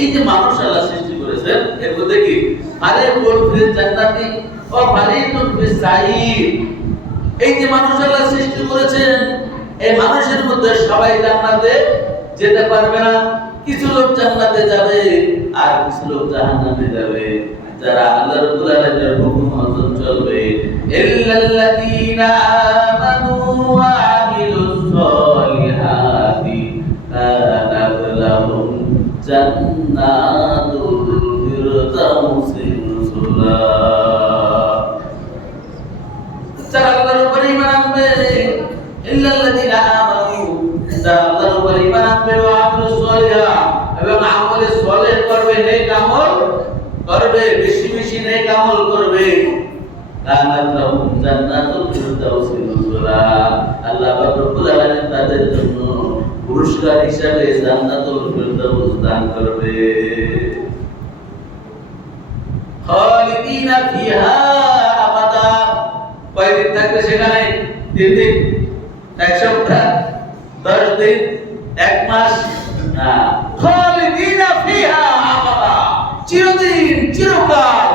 এই যে মানুষ আল্লাহ সৃষ্টি করেছেন এর মধ্যে কি আরে বল ফিল জান্নাতি ও ফারিদুন ফিস সাইর, এই যে মানুষ আল্লাহ সৃষ্টি করেছেন এই মানুষের মধ্যে সবাই জান্নাতে যেতে পারবে না, কিছু লোক জান্নাতে যাবে আর কিছু লোক জাহান্নামে যাবে। যারা আল্লাহ রাব্বুল আলামিনের হুকুম মতো চলবে, ইল্লাল্লাযীনা আমানু ওয়া আমিলুস সলিহাতি কানাত লাহুম জান্নাতুল ফিরদাউসি নুজুলা। যারা আল্লাহর উপর ঈমান আনবে, ইল্লাল্লাযীনা আমানু, যারা আল্লাহর উপর ঈমান আনবে ওয়া আমিলুস সলিহাত এবং আমলে সালেহ করবে, নেক আমল করবে, বেশি বেশি নেক আমল করবে, কানাত লাহুম জান্নাতুল ফিরদাউসি নুজুলা, আল্লাহ পাক রব্বুল আলামিন তাদের জন্য পুরস্কার হিসাবে জান্নাতুল ফিরদাউস দান করবে। খালিদিনা ফিহা আবাদা, কয়দিন থাকবে সেখানে? 3 দিন, 1 সপ্তাহ, 10 দিন, 1 মাস না, খালিদিনা ফিহা আবাদা, চিরদিন, চিরকাল,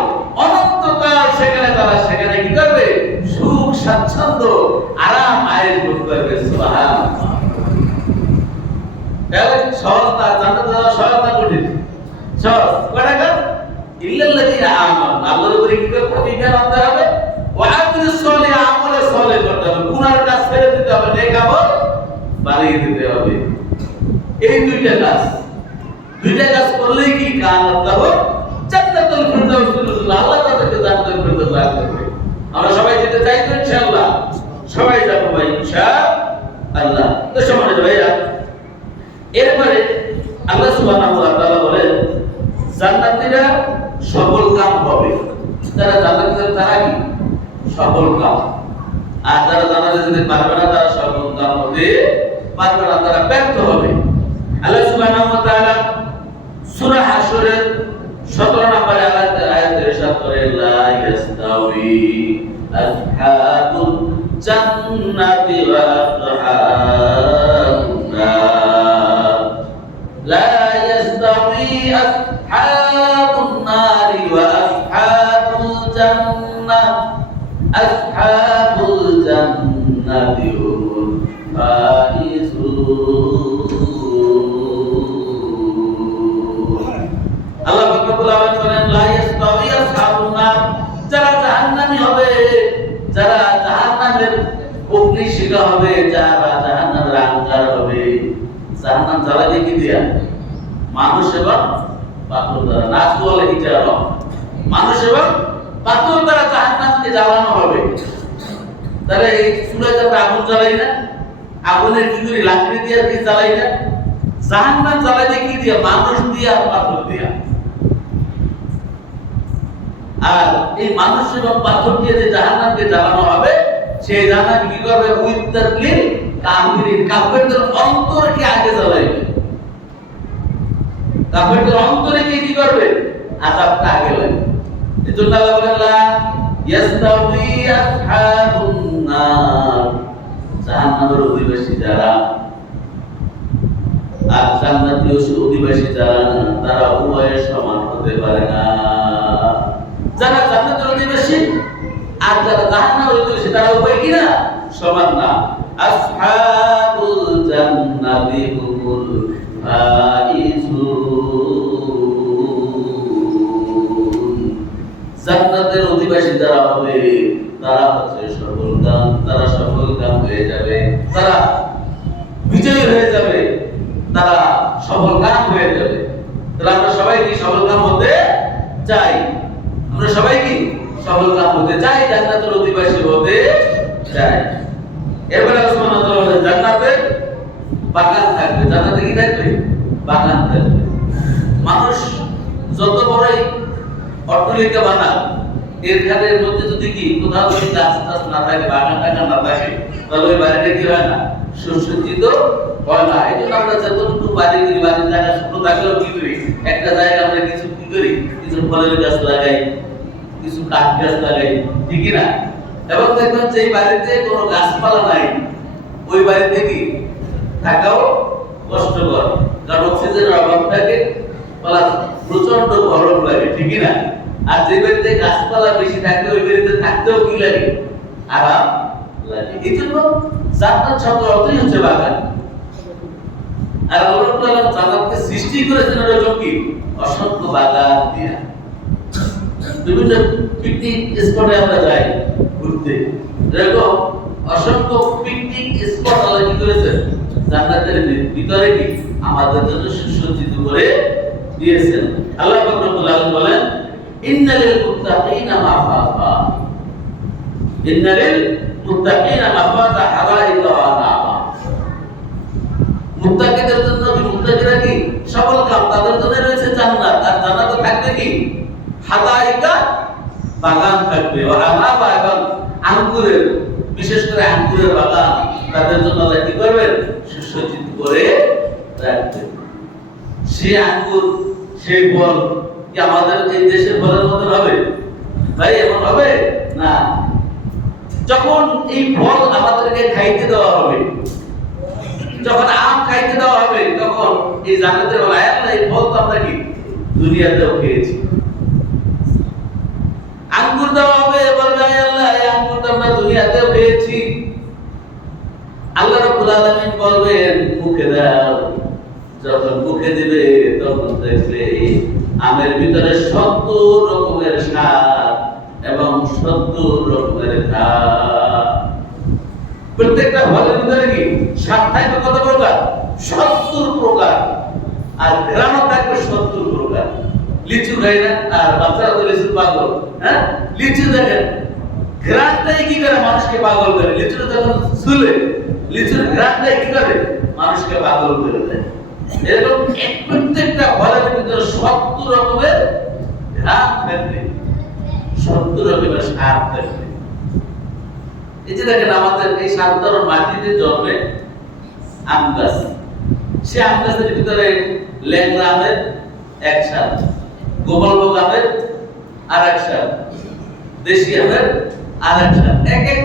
অনন্তকাল সেখানে তারা সেখানে কি করবে? সুখ স্বাচ্ছন্দ্য আরাম আয়েশ ভোগ করবে। সুবহানাল্লাহ। তাহলে সহজ না, জান্নাতে যাওয়া সহজ না কঠিন? সহজ। কয়টা কাজ? ইল্লাল্লাযীনা আমানু, আল্লাহর উপরে কি করতে আনতে হবে, ওয়া আমিলুস সলিহ, আমলে সালেহ করতে হবে, গুনার কাজ ছেড়ে দিতে হবে, নেক আমল বাড়িয়ে দিতে হবে। এই দুইটা কাজ করলেই কি কানাত লাহুম জান্নাতুল ফিরদাউস নুজুলা, আল্লাহ তাদেরকে জান্নাতুল ফিরদাউস দান করবে। আমরা সবাই যেতে চাই তো ইনশাআল্লাহ? সবাই যাব ভাই ইনশাআল্লাহ। তো সম্মানিত ভাইরা, এরপরে আল্লাহ সুবহানাহু ওয়া তাআলা বলেন জান্নাতীরা সফল কাম হবে। যারা জান্নাতে যাবে তারা কি সফল কাম, আর যারা জান্নাতে যেতে পারবে না তারা সফল কাম হতে পারবে না, তারা ব্যর্থ হবে। আল্লাহ সুবহানাহু ওয়া তাআলা সূরা হাশরের 17 নম্বরে আয়াতে ইরশাদ করে, লা ইয়াস্তাউই আসহাবুল জান্নাতি ওয়া আসহাবুন নার, লা ইয়াস্তাউই আসহাবুন নারি ওয়া আসহাবুল জান্নাহ, আসহাবুল জান্নাতি হুমুল ফাইজুন। আল্লাহ রাব্বুল আলামিন বলেন লা ইয়াস্তাউই আসহাবুন নার, যারা জাহান্নামী হবে, যারা জাহান্নামের অগ্নি শিখা হবে, যারা জাহান্নামের আঙ্গার হবে। জাহান্নাম জ্বালাবে কি দিয়া? মানুষ এবং পাথর দ্বারা, নাসু আল হিজারা, মানুষ এবং পাথর দ্বারা জাহান্নামকে জ্বালানো হবে। তাহলে এই চুলায় আমরা আগুন জ্বালাই না, আগুনের কি করি? লাকড়ি দিয়ে কি জ্বালাই না? জাহান্নাম জ্বালাবে কি দিয়া? মানুষ দিয়া, পাথর দিয়া। আর এই মানুষ এবং পাথর দিয়ে যে জাহান্নামকে জ্বালানো হবে, সেই জাহান্নাম কি করবে? উইত্তালিল কাফিরিন, কাফেরদের অন্তরকে আগে জ্বালাইবে। কাফেরদের অন্তরে কি করবে? আযাবটা আগে লাগবে। এজন্য আল্লাহ বলেন লা ইয়াস্তাউই আসহাবুন নার, জাহান্নামের অধিবাসী যারা আর জান্নাতীয় অধিবাসী যারা, তারা উভয়ে সমান হতে পারে না। যারা জান্নাতের অধিবাসী আর যারা জাহান্নামের অধিবাসী, তারা উভয় কি না? সমান না। আসহাবুল জান্নাতি হুমুল ফাইজুন, জান্নাতের অধিবাসী যারা হবে তারা হচ্ছে সফল কাম, তারা সফল কাম হয়ে যাবে, তারা বিজয়ী হয়ে যাবে, তারা সফল কাম হয়ে যাবে। তাহলে আমরা সবাই কি সফল কাম হতে চাই? আমরা সবাই কি সফল কাম হতে চাই, জান্নাতের অধিবাসী হতে চাই। এরপরে আল্লাহ সুবহানাহু ওয়া তাআলা বলেন জান্নাতে বাগান থাকবে। জান্নাতে কি থাকবে? বাগান থাকবে। মানুষ যত বড়ই অট্টালিকা বানাক, এর খাদের মধ্যে যদি কি কোথাও যদি গাছ টাছ না থাকে, বাগান টাগান না থাকে, তাহলে ওই বাড়িটা কি হয় না? সুসজ্জিত হয় না। এই জন্য আমরা যতটুকু বাড়ি করি, বাড়ির জায়গা ছোট থাকলেও কি করি? একটা জায়গায় আমরা কিছু কি করি? কিছু ফলের গাছ লাগাই, কিছু কাঠ গাছ লাগাই, ঠিক না? এবং দেখবেন যে বাড়িতে কোনো গাছপালা নাই, ওই বাড়িতে কি থাকাও কষ্টকর, কারণ অক্সিজেনের অভাব থাকে, প্লাস প্রচন্ড গরম লাগে, ঠিক না? আর যে বাড়িতে গাছপালা বেশি থাকে ওই বাড়িতে থাকতেও কি লাগে? আরাম লাগে। এই জন্য জান্নাত শব্দের অর্থই হচ্ছে বাগান। আর আল্লাহ রাব্বুল আলামিন জান্নাতকে সৃষ্টি করেছেন এরকম কি অসংখ্য বাগান দিয়ে। বিভিন্ন পিকনিক স্পটে আমরা যাই ঘুরতে, এরকম অসংখ্য পিকনিক স্পট আল্লাহ কি করেছেন জান্নাতের ভিতরে কি আমাদের জন্য সুসজ্জিত করে দিয়েছেন। আল্লাহ পাক রব্বুল আলামিন বলেন ইন্নালিল মুত্তাকিনা মাফাজা, ইন্নালিল মুত্তাকিনা মাফাজা হাদাইকা ওয়া নামা। মুত্তাকিদের জন্য কি মুত্তাকিরা কি সকল কাম তাদের জন্য রয়েছে জান্নাত, আর জান্নাতে থাকবে কি হাদাইকা বাগান থাকবে, ওয়া নামা এবং আঙ্গুরের, বিশেষ করে আঙ্গুরের বাগান তাদের জন্য আল্লাহ কি করবেন সুসজ্জিত করে রাখবেন। সেই আঙ্গুর সেই ফল কি আমাদের এই দেশের ফলের মতো হবে ভাই? এমন হবে না। যখন এই ফল আমাদেরকে খাইতে দেওয়া হবে, যখন আম খাইতে দেওয়া হবে, তখন এই জান্নাতের আয়াত এই ফল তো আমরা কি দুনিয়াতেও খেয়েছি। আঙ্গুর দেওয়া হবে, বলবে আল্লাহ এই আঙ্গুর তো আমরা দুনিয়াতেও খেয়েছি। আল্লাহ রাব্বুল আলামিন বলবেন মুখে দাও। যখন মুখে দিবে তখন দেখবে আমের ভিতরে 70 রকমের স্বাদ এবং 70 রকমের ঘ্রাণ। প্রত্যেকটা ফলের ভিতরে কি স্বাদ থাকবে কত প্রকার? 70 প্রকার। আর ঘ্রাণও থাকবে 70 প্রকার। লিচু খাই না, আর বাচ্চারা তো লিচু পাগল। হ্যাঁ, লিচু দেখেন ঘ্রাণটাই কি করে মানুষকে পাগল করে। লিচুটা যখন ছুলে লিচুর ঘ্রাণটাই কি করে মানুষকে পাগল করে দেয়। এরকম প্রত্যেকটা ফলের ভিতরে 70 রকমের ঘ্রাণ থাকবে, 70 রকমের স্বাদ থাকবে। এই যে দেখেন আমাদের এই সাধারণ মাটিতে জন্মে আম গাছ, সে আম গাছের ভিতরে ল্যাংড়া আমের এক স্বাদ, গোপালভোগ আমের আর এক স্বাদ, দেশি আমের আর এক স্বাদ, এক এক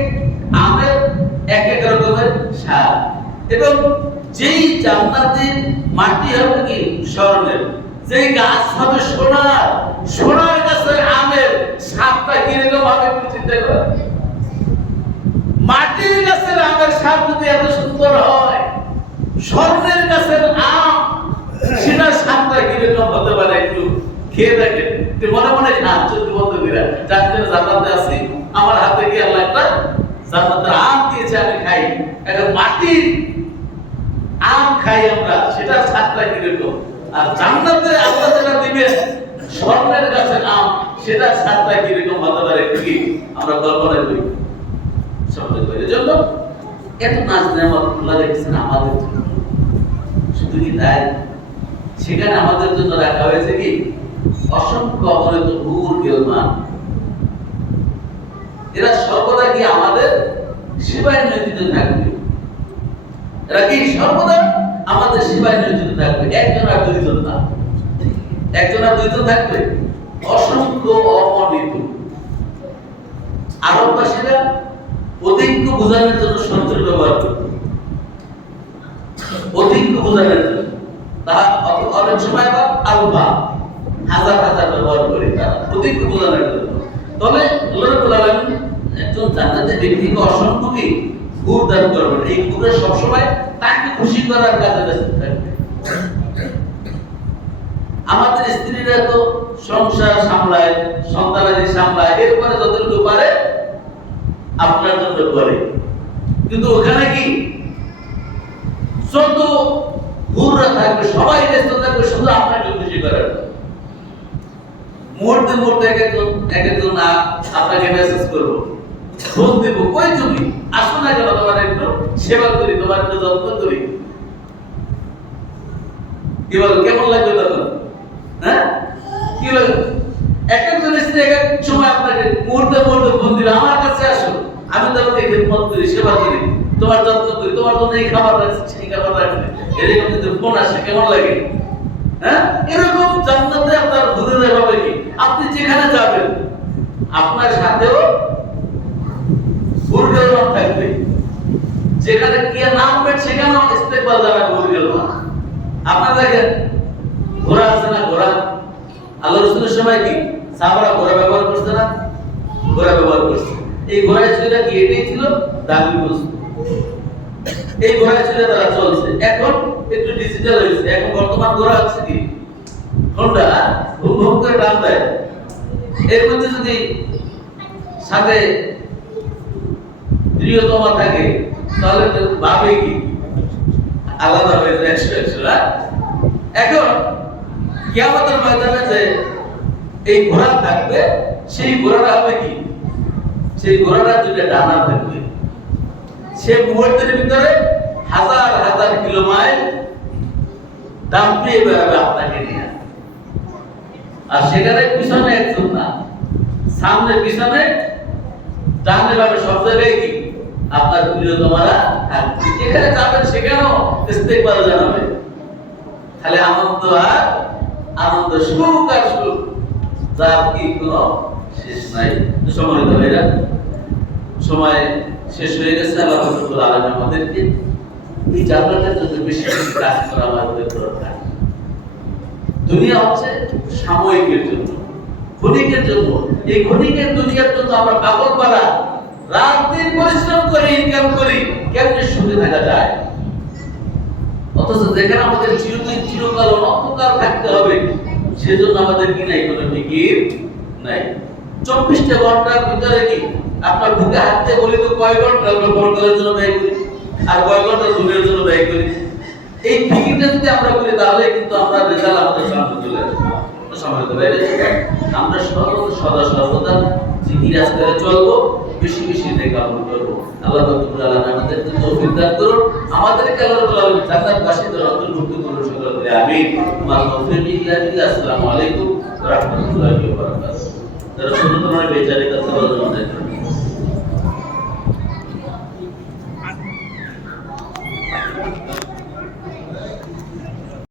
আমের এক এক রকমের স্বাদ। এবং যেই জান্নাতের মাটি হবে কি স্বর্ণের, যেই গাছ হবে সোনার, সোনার গাছের আমের স্বাদটা কিরকম হবে একটু চিন্তা করেন। মাটির গাছের আমের স্বাদ যদি এত সুন্দর হয়, স্বর্ণের গাছের আম সেটার স্বাদটা কিরকম হতে পারে একটু খেয়ে দেখেন। মনে মনে খান চোখ বন্ধ করে, যার জন্য জান্নাতে আছি, আমার হাতে কি আল্লাহ একটা জান্নাতের আম দিয়েছে, আমি খাই। এখন মাটির আম খাই আমরা, সেটার স্বাদটা কিরকম। আর জান্নাতে আল্লাহ যেটা দিবে স্বর্ণের গাছের আম, সেটার স্বাদটা কিরকম হতে পারে একটু কি আমরা কল্পনা করি। জন্য এত নাচ নেওয়ার আল্লাহ রেখেছেন আমাদের জন্য। শুধু কি তাই, সেখানে আমাদের জন্য রাখা হয়েছে কি অসংখ্য অগণিত হুর গিলমান। এরা সর্বদা কি আমাদের সেবায় নিয়োজিত থাকবে। এরা কি সর্বদা আমাদের সেবায় নিয়োজিত থাকবে। একজন আর দুইজন না, একজন আর দুইজন থাকবে, অসংখ্য অগণিত। আরববাসীরা অধিক বোঝানোর জন্য সন্ত্র ব্যবহার করত, অধিক বোঝানোর জন্য। তারা অনেক সময় আবার আলবা হাজার হাজার ব্যবহার করে তারা অধিক বোঝানোর জন্য। তবে আল্লাহ রাব্বুল আলামিন একজন জান্নাতের ব্যক্তিকে অসংখ্য কি গুণ দান করবেন। এই গুণে সবসময় তাকে খুশি করার কাজে ব্যস্ত থাকবে। আমাদের স্ত্রীরা তো সংসার সামলায়, সন্তানাদি সামলায়, এরপরে যতটুকু পারে আপনার জন্য করে। কিন্তু ওখানে কি যত হুররা থাকবে সবাই ব্যস্ত থাকবে শুধু আপনাকে খুশি করার। মুহূর্তে মুহূর্তে এক একজন আপনাকে মেসেজ করবো, ফোন দিব, কই তুমি আসো না কেন, তোমার একটু সেবা করি, তোমার একটু যত্ন করি। কি বল, কেমন লাগবে তখন? হ্যাঁ, কি লাগে? এক একজন স্ত্রী এক এক সময় আপনাকে মুহূর্তে মুহূর্তে ফোন দিবে, আমার কাছে আসো, আমি তোমাকে খেদমত করি, সেবা করি, তোমার যত্ন করি, তোমার জন্য এই খাবার রাখছি, সেই খাবার রাখছি। এরকম যদি ফোন আসে কেমন লাগে? হ্যাঁ, এরকম জান্নাতে আপনার হুজুরে হবে কি আপনি যেখানে যাবেন আপনার সাথেও হুরগেলমান থাকবে। যেখানে গিয়ে নামবেন সেখানেও ইস্তেকবাল জানাবে হুরগেলমান। আপনার দেখেন ঘোড়া আছে না, ঘোড়া আল্লাহ রাসূলের সময় কি সাহাবারা ঘোড়া ব্যবহার করছে না? ঘোড়া ব্যবহার করছে। এই ঘোড়ায় ছিল কি, এটাই ছিল দামি বস্তু। এই ঘোড়ায় ছিল তারা চলছে। এখন একটু ডিজিটাল হয়েছে, এখন বর্তমান ঘোড়া হচ্ছে কি হোন্ডা, ভুম ভুম করে টান দেয়। এর মধ্যে যদি সাথে প্রিয়তমা থাকে তাহলে ভাবে কি আলাদা হয়ে যায় 100-100 না? এখন কিয়ামতের ময়দানে যে এই ঘোড়া থাকবে, সেই ঘোড়াটা হবে কি, সেই ঘোড়াটা দুটো ডানা থাকবে। সে মুহূর্তের ভিতরে হাজার হাজার কিলোমাইল দাম্পিয়ে বেড়াবে আপনাকে নিয়ে। আর সেখানে পিছনে একজন না, সামনে পিছনে ডানে বামে সব জায়গায় কি আপনার প্রিয়তমারা থাকবে। যেখানে যাবেন সেখানেও ইস্তেকবাল জানাবে। খালি আনন্দ আর আনন্দ, সুখ আর সুখ, যার কি কোনো শেষ নাই। সম্মানিত ভাইরা, সময় শেষ হয়ে গেছে। আল্লাহ রাব্বুল আলামিন আমাদেরকে এই জান্নাতের জন্য বেশি বেশি কাজ করা আমাদের দরকার। দুনিয়া হচ্ছে সাময়িকের জন্য, ক্ষণিকের জন্য। এই ক্ষণিকের দুনিয়ার জন্য আমরা পাগল পারা, রাত দিন পরিশ্রম করে ইনকাম করি, কেমনে সুখে থাকা যায়? অথচ যেখানে আমাদের চিরদিন চিরকাল অনন্তকাল থাকতে হবে, সেজন্য আমাদের কি নাই, কোনো ফিকির নাই। 24টা ঘন্টার ভিতরে কি আপনার বুকে হাত দিয়ে বলি তো কয় ঘন্টা আমরা পরকালের জন্য ব্যয় করি, আর কয় ঘন্টা দুনিয়ার জন্য ব্যয় করি? এই ফিকিরটা যদি আমরা করি তাহলে কিন্তু আমরা রেজাল্ট আমাদের সামনে চলে আসবে। সম্মানিত ভাইরা, আমরা সদা সর্বদা জিকির আজকারে চলবো, বেশি বেশি নেক আমল করবো। আল্লাহ রাব্বুল আলামিন আমাদেরকে তৌফিক দান করুন, আমাদেরকে আল্লাহ রাব্বুল আলামিন জান্নাতবাসীদের অন্তর্ভুক্ত করুন। সকলে আমিন। মা তৌফিক ইল্লা বিল্লাহ। আসসালামু আলাইকুম ওয়া রাহমাতুল্লাহি ওয়া বারাকাতুহু। যারা শুনুন তোমার বেচারি কথা বলতে